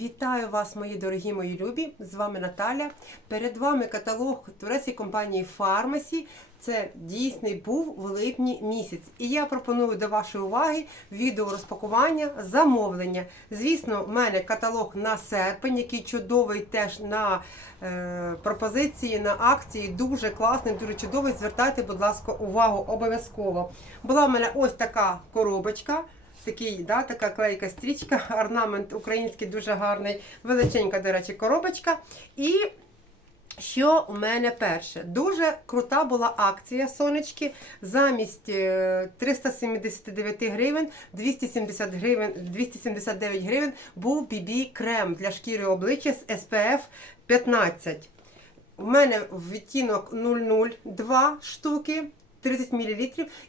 Вітаю вас, мої дорогі мої любі! З вами Наталя. Перед вами каталог турецької компанії Pharmacy. Це дійсний був в липні місяць. І я пропоную до вашої уваги відео розпакування замовлення. Звісно, в мене каталог на серпень, який чудовий теж на е, пропозиції, на акції. Дуже класний, дуже чудовий. Звертайте, будь ласка, увагу обов'язково. Була в мене ось така коробочка. Такий, да, така клейка стрічка, орнамент український дуже гарний, величенька, до речі, коробочка. І що у мене перше? Дуже крута була акція сонечки. Замість е, 379 гривень, 270 гривень, 279 гривень був BB крем для шкіри обличчя з SPF 15. У мене відтінок 002 штуки. 30 мл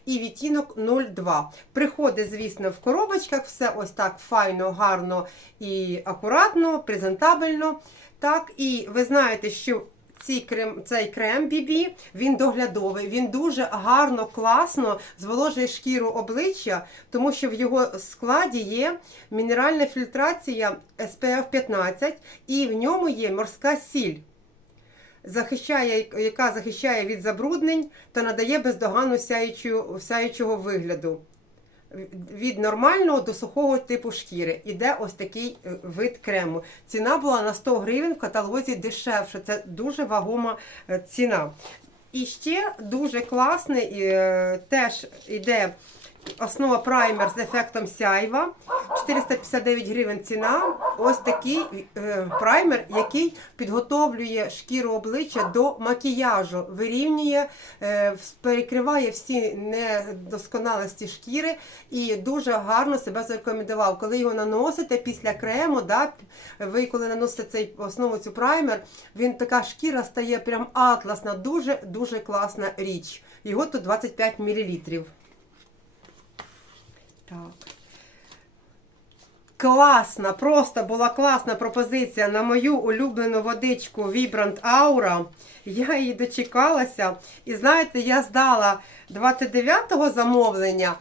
і відтінок 0,2. Приходить, звісно, в коробочках, все ось так файно, гарно і акуратно, презентабельно. Так, І ви знаєте, що цей крем, цей крем BB, він доглядовий, він дуже гарно, класно зволожує шкіру обличчя, тому що в його складі є мінеральна фільтрація SPF 15 і в ньому є морська сіль захищає, яка захищає від забруднень та надає бездоганну сяючу, сяючого вигляду. Від нормального до сухого типу шкіри. Іде ось такий е, вид крему. Ціна була на 100 гривень в каталозі дешевше. Це дуже вагома е, ціна. І ще дуже класний е, теж іде Основа праймер з ефектом сяйва. 459 гривень ціна. Ось такий е, праймер, який підготовлює шкіру обличчя до макіяжу, вирівнює, е, перекриває всі недосконалості шкіри і дуже гарно себе зарекомендував. Коли його наносите після крему, да, ви коли наносите цей основу цю праймер, він така шкіра стає прям атласна, дуже дуже класна річ. Його тут 25 мл. Так. Класна, просто була класна пропозиція на мою улюблену водичку Vibrant Aura. Я її дочекалася. І знаєте, я здала 29-го замовлення.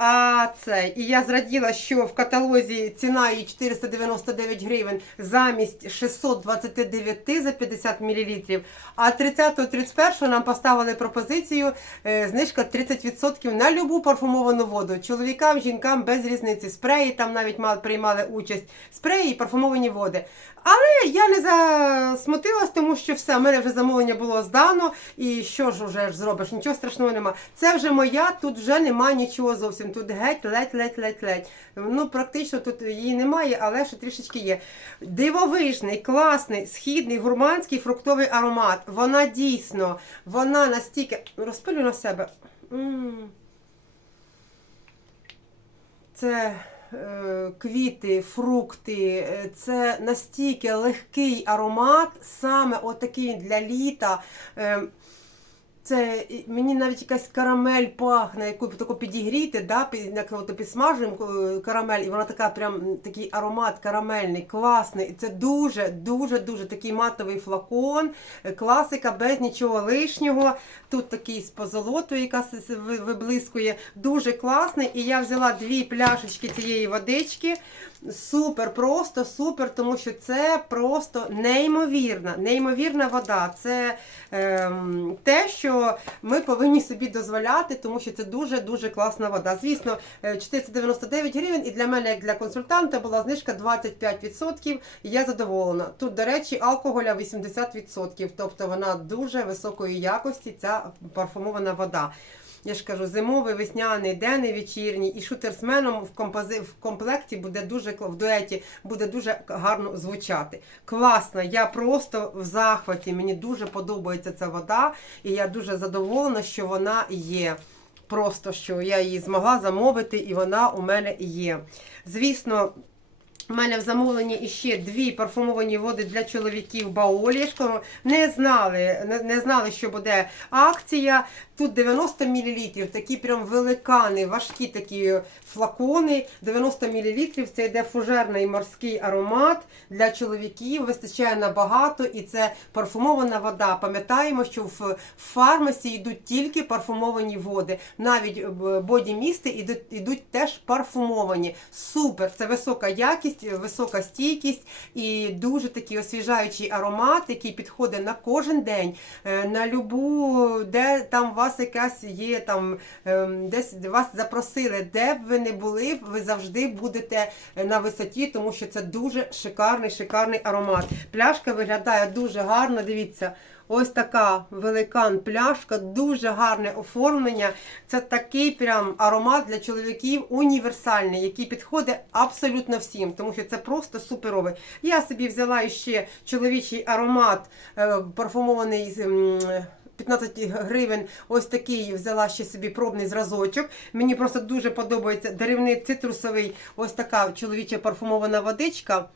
А це, і я зраділа, що в каталозі ціна її 499 гривень замість 629 за 50 мл. А 30-31 нам поставили пропозицію е, знижка 30% на любу парфумовану воду. Чоловікам, жінкам без різниці. Спреї там навіть мали, приймали участь. Спреї і парфумовані води. Але я не засмутилась, тому що все, в мене вже замовлення було здано. І що ж вже ж зробиш? Нічого страшного нема. Це вже моя, тут вже нема нічого зовсім. Тут геть, ледь, ледь, ледь, ледь. Ну, практично тут її немає, але ще трішечки є. Дивовижний, класний, східний, гурманський фруктовий аромат. Вона дійсно, вона настільки. Розпилю на себе. Це е, квіти, фрукти, е, це настільки легкий аромат, саме отакий для літа. Це мені навіть якась карамель пахне, яку таку підігріти, да, як підсмажуємо е, карамель, і вона така прям такий аромат карамельний, класний. Це дуже, дуже, дуже такий матовий флакон, е, класика без нічого лишнього. Тут такий з позолотою, яка виблискує. Дуже класний. І я взяла дві пляшечки цієї водички. Супер, просто супер, тому що це просто неймовірна, неймовірна вода. Це ем, те, що ми повинні собі дозволяти, тому що це дуже-дуже класна вода. Звісно, е, 499 гривень, і для мене, як для консультанта, була знижка 25%. І я задоволена. Тут, до речі, алкоголя 80%, тобто вона дуже високої якості, ця парфумована вода. Я ж кажу, зимовий, весняний, денний, вечірній, і шутерсменом в, компози... в комплекті буде дуже в дуеті буде дуже гарно звучати. Класно, я просто в захваті. Мені дуже подобається ця вода, і я дуже задоволена, що вона є. Просто що я її змогла замовити, і вона у мене є. Звісно. У мене в замовленні іще дві парфумовані води для чоловіків Баолі. Не знали, не, не знали, що буде акція. Тут 90 мл, такі прям великани, важкі такі флакони. 90 мл. Це йде фужерний морський аромат для чоловіків. Вистачає набагато, і це парфумована вода. Пам'ятаємо, що в фармасі йдуть тільки парфумовані води. Навіть боді-місти йдуть, йдуть теж парфумовані. Супер, це висока якість. висока стійкість і дуже такий освіжаючий аромат, який підходить на кожен день, е, на любу, де там у вас якась є там, ем, десь вас запросили, де ви не були, ви завжди будете е, на висоті, тому що це дуже шикарний, шикарний аромат. Пляшка виглядає дуже гарно. Дивіться. Ось така великан пляшка, дуже гарне оформлення. Це такий прям аромат для чоловіків універсальний, який підходить абсолютно всім, тому що це просто суперовий. Я собі взяла ще чоловічий аромат е, парфумований. З, 15 гривень, ось такий взяла ще собі пробний зразочок. Мені просто дуже подобається деревний цитрусовий, ось така чоловіча парфумована водичка.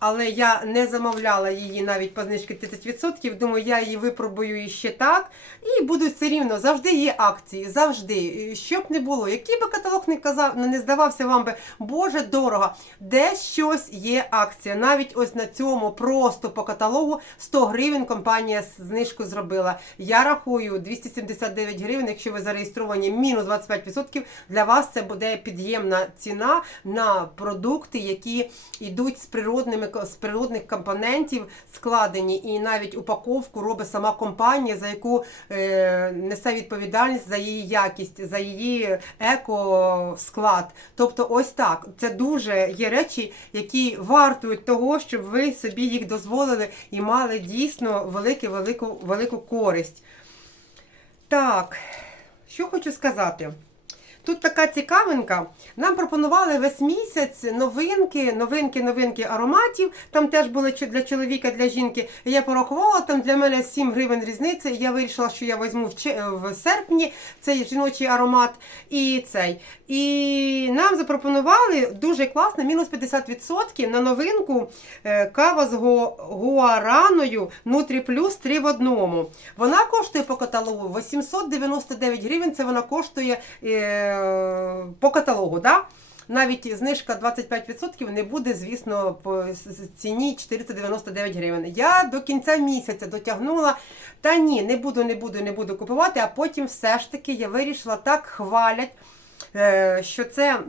Але я не замовляла її навіть по знижці 30%. Думаю, я її випробую ще так. І буду все рівно. Завжди є акції, завжди. Щоб не було, який би каталог не казав, не здавався вам би, боже, дорого. Десь щось є акція. Навіть ось на цьому просто по каталогу 100 гривень компанія знижку зробила. Я рахую 279 гривень, якщо ви зареєстровані мінус 25%, для вас це буде під'ємна ціна на продукти, які йдуть з природними з природних компонентів складені, і навіть упаковку робить сама компанія, за яку е, несе відповідальність за її якість, за її еко-склад. Тобто, ось так. Це дуже є речі, які вартують того, щоб ви собі їх дозволили і мали дійсно велику, велику, велику користь. Так, що хочу сказати. Тут така цікавинка. Нам пропонували весь місяць новинки, новинки, новинки ароматів. Там теж були для чоловіка, для жінки. Я порахувала, там для мене 7 гривень різниця. І я вирішила, що я візьму в, серпні цей жіночий аромат і цей. І нам запропонували дуже класно, мінус 50% на новинку е, кава з гуараною Нутрі Плюс 3 в одному. Вона коштує по каталогу 899 гривень. Це вона коштує е, по каталогу. Да? Навіть знижка 25% не буде, звісно, по ціні 499 гривень. Я до кінця місяця дотягнула. Та ні, не буду, не буду, не буду купувати. А потім все ж таки я вирішила так хвалять, е, що це.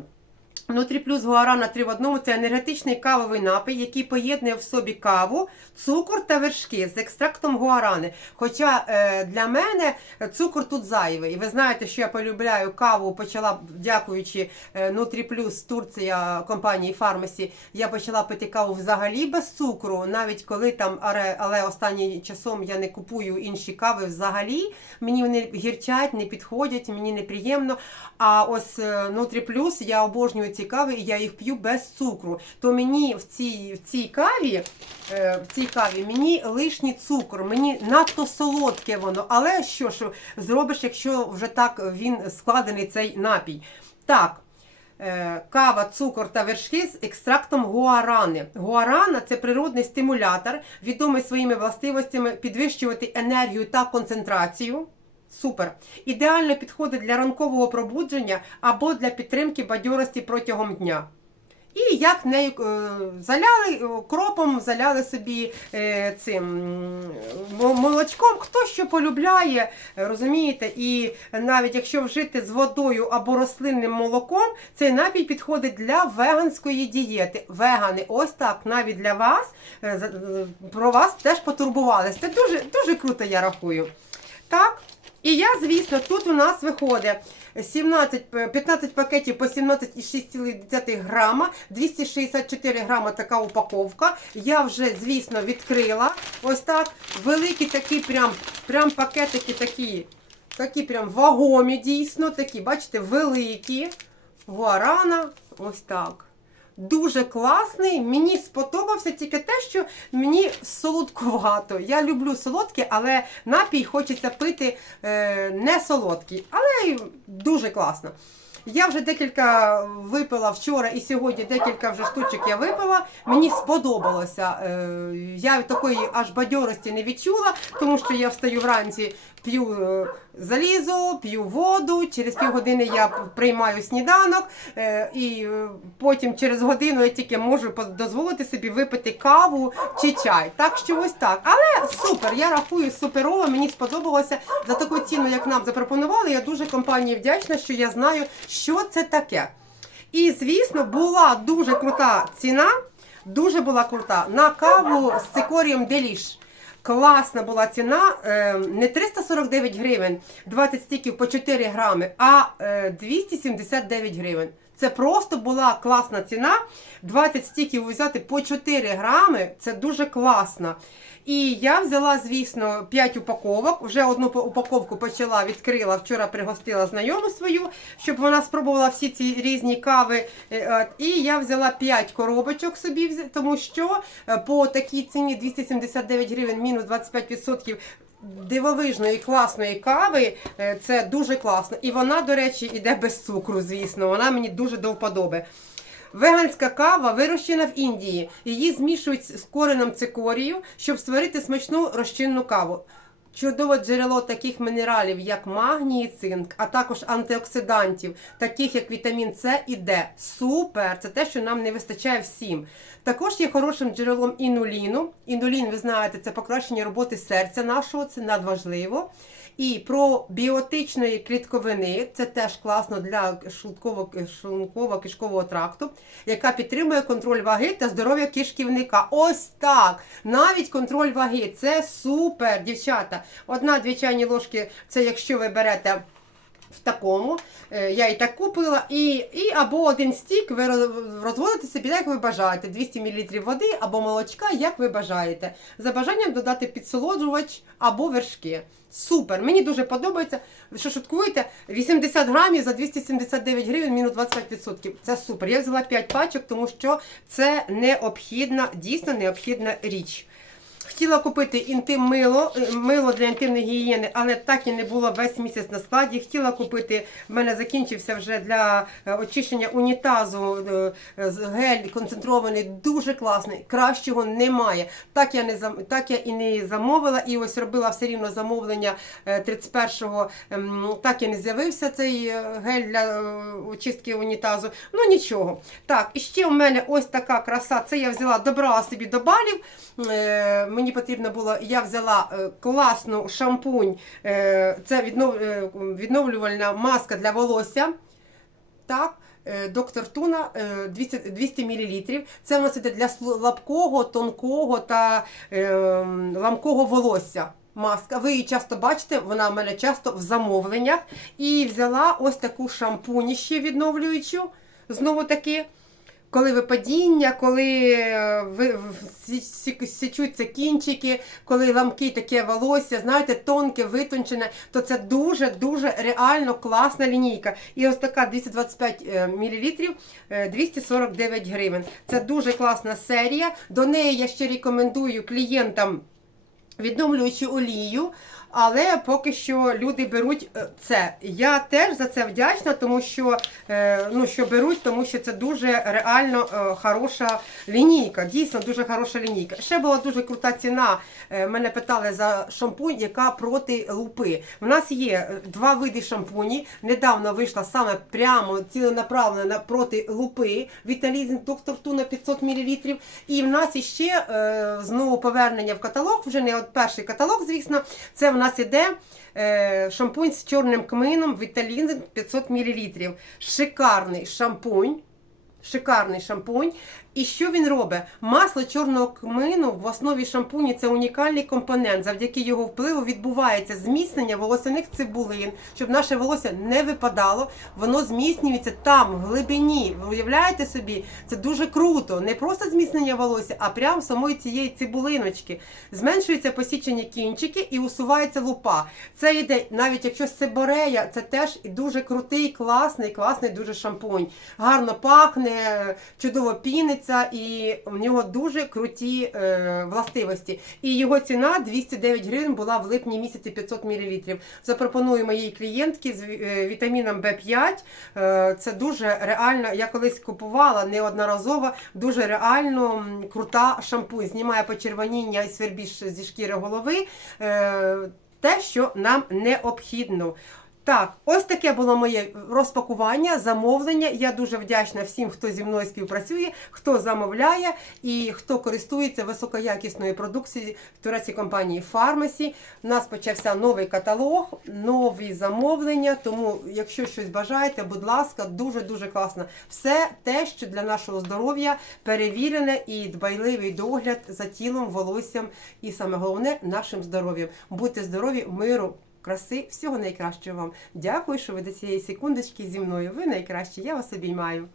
Нутрі плюс гуарана 3 в одному це енергетичний кавовий напій, який поєднує в собі каву, цукор та вершки з екстрактом гуарани. Хоча е, для мене цукор тут зайвий. І ви знаєте, що я полюбляю каву, почала, дякуючи е, Нутрі Плюс Турція компанії Фармасі, я почала пити каву взагалі без цукру, навіть коли там, але, останнім часом я не купую інші кави взагалі. Мені вони гірчать, не підходять, мені неприємно. А ось Нутрі Плюс я обожнюю ці кави, і я їх п'ю без цукру. То мені в цій, в цій каві, е, в цій каві мені лишній цукор, мені надто солодке воно. Але що ж зробиш, якщо вже так він складений цей напій? Так. е, Кава, цукор та вершки з екстрактом гуарани. Гуарана це природний стимулятор, відомий своїми властивостями підвищувати енергію та концентрацію. Супер. Ідеально підходить для ранкового пробудження або для підтримки бадьорості протягом дня. І як нею е, заляли е, кропом, заляли собі е, цим молочком, хто що полюбляє, розумієте? І навіть якщо вжити з водою або рослинним молоком, цей напій підходить для веганської дієти. Вегани, ось так, навіть для вас, про вас теж потурбувалися. Це дуже, дуже круто, я рахую. Так. І я, звісно, тут у нас виходить 17, 15 пакетів по 17,6 грама, 264 грама така упаковка. Я вже, звісно, відкрила. Ось так. Великі такі прям, прям пакетики такі, такі прям вагомі, дійсно, такі, бачите, великі. Гуарана, ось так. Дуже класний. Мені сподобався тільки те, що мені солодкувато. Я люблю солодке, але напій хочеться пити е, не солодкий. Але дуже класно. Я вже декілька випила вчора і сьогодні декілька вже штучок я випила. Мені сподобалося. Е, я такої аж бадьорості не відчула, тому що я встаю вранці, п'ю е, залізо, п'ю воду. Через півгодини я приймаю сніданок, е, і е, потім через годину я тільки можу дозволити собі випити каву чи чай. Так що ось так. Але супер, я рахую суперово, мені сподобалося за таку ціну, як нам запропонували. Я дуже компанії вдячна, що я знаю, що це таке. І, звісно, була дуже крута ціна. Дуже була крута. На каву з цикорієм Деліш. Класна була ціна, е, не 349 гривень, 20 стіків по 4 грами, а е, 279 гривень. Це просто була класна ціна. 20 стіків взяти по 4 грами, це дуже класно. І я взяла, звісно, 5 упаковок. Вже одну упаковку почала, відкрила, вчора пригостила знайому свою, щоб вона спробувала всі ці різні кави. Е, е, І я взяла 5 коробочок собі, тому що е, по такій ціні 279 гривень, мінус 25%. Дивовижної класної кави, це дуже класно. І вона, до речі, іде без цукру, звісно. Вона мені дуже до вподоби. Веганська кава вирощена в Індії. Її змішують з коренем цикорію, щоб створити смачну розчинну каву. Чудове джерело таких мінералів, як магній і цинк, а також антиоксидантів, таких як вітамін С і Д. Супер! Це те, що нам не вистачає всім. Також є хорошим джерелом інуліну. Інулін, ви знаєте, це покращення роботи серця нашого, це надважливо. І пробіотичної клітковини, це теж класно для шлунково-кишкового тракту, яка підтримує контроль ваги та здоров'я кишківника. Ось так. Навіть контроль ваги. Це супер, дівчата. Одна-дві чайні ложки, це якщо ви берете. В такому Е, я і так купила, і, і або один стік ви розводите собі, як ви бажаєте, 200 мл води або молочка, як ви бажаєте. За бажанням додати підсолоджувач або вершки. Супер! Мені дуже подобається. Що шуткуєте? 80 грамів за 279 гривень, мінус 25%. Це супер. Я взяла 5 пачок, тому що це необхідна, дійсно необхідна річ. Хотіла купити інтим мило, е, мило для інтимної гігієни, але так і не було весь місяць на складі. Хотіла купити, в мене закінчився вже для е, очищення унітазу е, гель концентрований, дуже класний. Кращого немає. Так я не так я і не замовила, і ось робила все рівно замовлення е, 31-го. ем, Так і не з'явився цей гель для очистки унітазу. Ну нічого. Так, і ще у мене ось така краса. Це я взяла, добрала собі до балів. Е, мені потрібно було, я взяла е, класну шампунь. Е, це е, відновлювальна маска для волосся. Так. Доктор Туна е, 200, 200 мл. Це в нас іде для слабкого, тонкого та е, ламкого волосся. Маска. Ви її часто бачите, вона в мене часто в замовленнях. І взяла ось таку шампунь ще відновлюючу. Знову таки. Коли випадіння, коли е, січуться кінчики, коли ламки таке волосся, знаєте, тонке, витончене, то це дуже-дуже реально класна лінійка. І ось така 225 мл 249 гривень. Це дуже класна серія. До неї я ще рекомендую клієнтам відновлюючу олію. Але поки що люди беруть е, це. Я теж за це вдячна, тому що, е, ну, що беруть, тому що це дуже реально е, хороша лінійка. Дійсно дуже хороша лінійка. Ще була дуже крута ціна. Мене питали за шампунь, яка проти лупи. У нас є два види шампуні. Недавно вийшла саме прямо ціленаправлена проти лупи. Віталізм доктор Туна 500 мл. І в нас іще знову повернення в каталог. Вже не от перший каталог, звісно. Це в нас іде е, шампунь з чорним кмином Віталін 500 мл. Шикарний шампунь. Шикарний шампунь. І що він робить? Масло чорного кмину в основі шампуні це унікальний компонент. Завдяки його впливу відбувається зміцнення волосяних цибулин, щоб наше волосся не випадало. Воно зміцнюється там, в глибині. Ви уявляєте собі, це дуже круто. Не просто зміцнення волосся, а прямо самої цієї цибулиночки. Зменшується посічені кінчики і усувається лупа. Це йде, навіть якщо сиборея, це теж і дуже крутий, класний, класний дуже шампунь. Гарно пахне, чудово піниться, і в нього дуже круті е, властивості. І його ціна 209 гривень була в липні місяці 500 мл. Запропоную моїй клієнтки з е, вітаміном В5. Е, це дуже реально. Я колись купувала неодноразово, дуже реально крута шампунь. Знімає почервоніння і свербіж зі шкіри голови. Е, те, що нам необхідно. Так, ось таке було моє розпакування, замовлення. Я дуже вдячна всім, хто зі мною співпрацює, хто замовляє і хто користується високоякісною продукцією турецької компанії Фармасі. У нас почався новий каталог, нові замовлення. Тому, якщо щось бажаєте, будь ласка, дуже дуже класно. Все те, що для нашого здоров'я перевірене і дбайливий догляд за тілом, волоссям і саме головне нашим здоров'ям. Будьте здорові, миру. Краси, всього найкращого вам. Дякую, що ви до цієї секундочки зі мною. Ви найкращі. Я вас обіймаю.